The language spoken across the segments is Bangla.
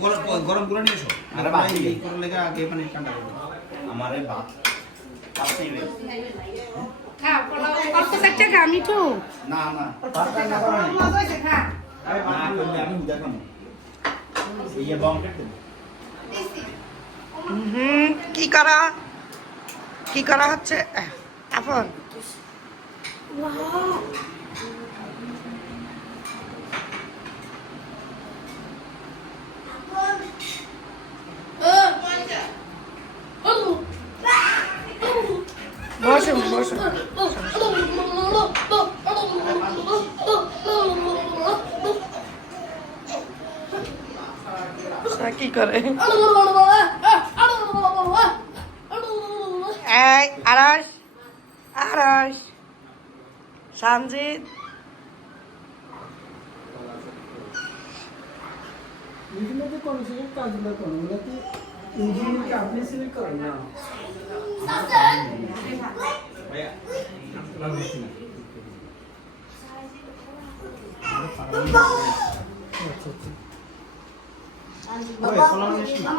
গরম গরম করে নিয়ে এসো। আরে লেগে আগে মানে ঠান্ডা। আমারে ভাত খা মিঠু। না না। আমি হুদা খাব এই যে বম কেটে হুম কি করা? কি করা হচ্ছে? এখন বসুন বসুন সে কি করে? আরস আরস বিভিন্ন কমিশনের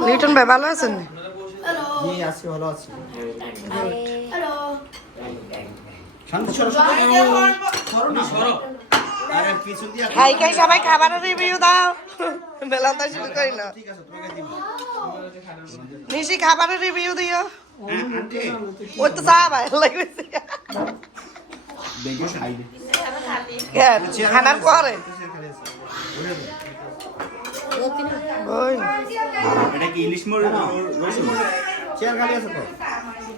লিটন ভাই ভালো আছেন? খাই খাই সবাই খাবারের রিভিউ দাও। বেলাটা শুরু করি না। ঠিক আছে তোমাকে দিব। নিশি খাবারের রিভিউ দিও। হ্যাঁ ওই তো চা ভাই খাইবে। কেন খানার পরে। ওই। এটা কি ইলিশ মোর রসুন? চেয়ার খালি আছে তো।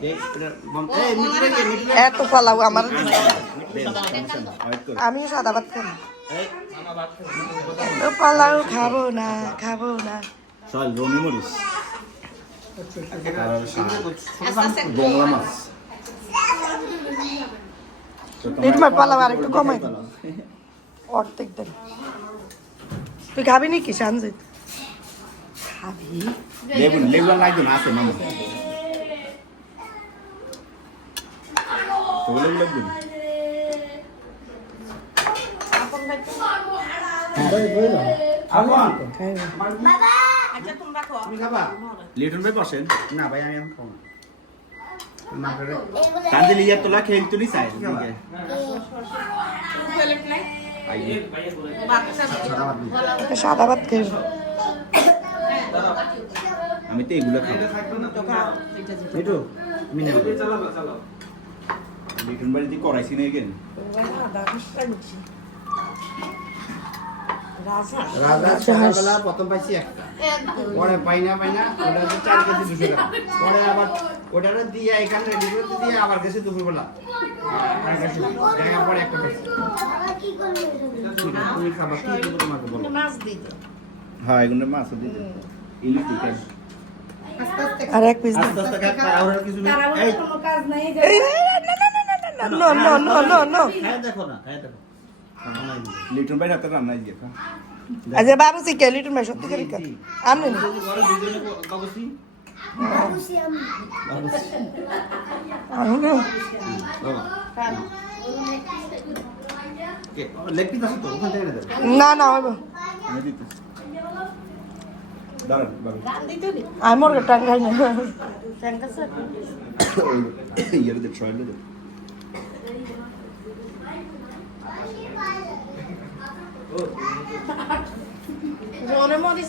এই এটা বম এই মিটরে কে মিটরে এত পালাও আমার। কর আমিও সাদা ভাত খাব। তো পালাও খাব না খাব না। চল রমি মরিস বংলা মাছ। লিটন পালাও আর একটু কমাই দিন অর্ধেক দেন। তুই খাবি নাকি সঞ্জিত খাবি লেবু লেবু লাগবে না আছে মামা লাগবে খাইবে তুমি খাবা লিটন ভাই বসেন না ভাই আমি এখন খাব না কান্দে লিয়া তোলা খেল তুলি চাই সাদা ভাত দিই। আমি তো এগুলো খাব। মিঠু তুমি নেবে। বাড়িতে করাইছি না রাজা প্রথম পাইছি একটা। পরে পাই না পাই না ওটা চার কেজি দুশো গ্রাম। পরে আবার ওটারে দিয়ে এখানে রেডি করতে দিয়ে আবার গেছে দুপুরবেলা। পরে একটা তুমি খাবা কি তোমাকে বলো। মাছ দিত। হ্যাঁ এগুলো মাছ দেবো ইলিশ চিকেন আর এক পিস আস্তে আস্তে খা আর কিছু নেই তারা এই কোনো কাজ নাই no no no no no খায় দেখো না খায় দেখো লিটন ভাই হাতে রান্না দিয়ে খা আচ্ছা বাবু শিখে লিটন ভাই সত্যি করে খা আমি না ঘরে দুজনে বাবুসি আমি না লেগ পিস আছে তো ওখান থেকে দেবো না না হইব আমি ওর টান খাই না। মনে মনে